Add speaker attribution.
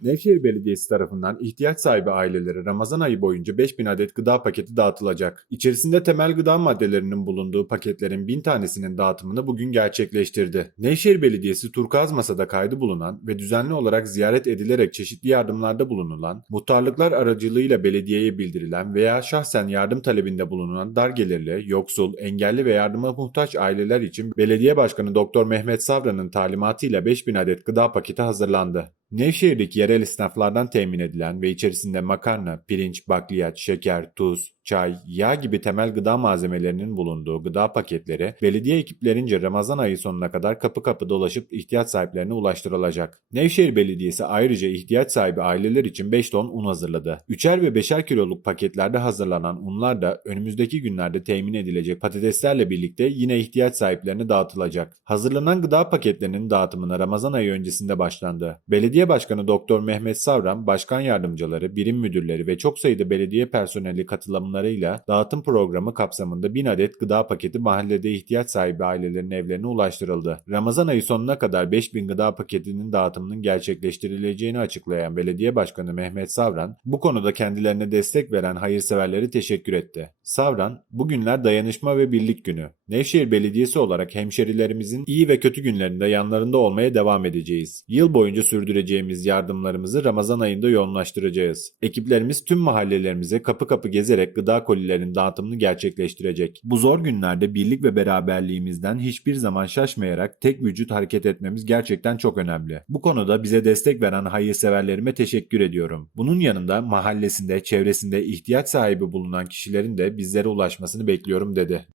Speaker 1: Nevşehir Belediyesi tarafından ihtiyaç sahibi ailelere Ramazan ayı boyunca 5000 adet gıda paketi dağıtılacak. İçerisinde temel gıda maddelerinin bulunduğu paketlerin 1000 tanesinin dağıtımını bugün gerçekleştirdi. Nevşehir Belediyesi Turkuaz Masa'da kaydı bulunan ve düzenli olarak ziyaret edilerek çeşitli yardımlarda bulunulan, muhtarlıklar aracılığıyla belediyeye bildirilen veya şahsen yardım talebinde bulunan dar gelirli, yoksul, engelli ve yardıma muhtaç aileler için Belediye Başkanı Doktor Mehmet Savran'ın talimatıyla 5000 adet gıda paketi hazırlandı. Nevşehir'deki yerel esnaflardan temin edilen ve içerisinde makarna, pirinç, bakliyat, şeker, tuz, çay, yağ gibi temel gıda malzemelerinin bulunduğu gıda paketleri belediye ekiplerince Ramazan ayı sonuna kadar kapı kapı dolaşıp ihtiyaç sahiplerine ulaştırılacak. Nevşehir Belediyesi ayrıca ihtiyaç sahibi aileler için 5 ton un hazırladı. Üçer ve beşer kiloluk paketlerde hazırlanan unlar da önümüzdeki günlerde temin edilecek patateslerle birlikte yine ihtiyaç sahiplerine dağıtılacak. Hazırlanan gıda paketlerinin dağıtımına Ramazan ayı öncesinde başlandı. Belediye Başkanı Doktor Mehmet Savran, başkan yardımcıları, birim müdürleri ve çok sayıda belediye personeli katılımlarıyla dağıtım programı kapsamında 1000 adet gıda paketi mahallede ihtiyaç sahibi ailelerin evlerine ulaştırıldı. Ramazan ayı sonuna kadar 5000 gıda paketinin dağıtımının gerçekleştirileceğini açıklayan Belediye Başkanı Mehmet Savran, bu konuda kendilerine destek veren hayırseverleri teşekkür etti. Savran, bugünler dayanışma ve birlik günü. Nevşehir Belediyesi olarak hemşerilerimizin iyi ve kötü günlerinde yanlarında olmaya devam edeceğiz. Yıl boyunca sürdüreceğimiz yardımlarımızı Ramazan ayında yoğunlaştıracağız. Ekiplerimiz tüm mahallelerimize kapı kapı gezerek gıda kolilerinin dağıtımını gerçekleştirecek. Bu zor günlerde birlik ve beraberliğimizden hiçbir zaman şaşmayarak tek vücut hareket etmemiz gerçekten çok önemli. Bu konuda bize destek veren hayırseverlerime teşekkür ediyorum. Bunun yanında mahallesinde, çevresinde ihtiyaç sahibi bulunan kişilerin de bizlere ulaşmasını bekliyorum dedi.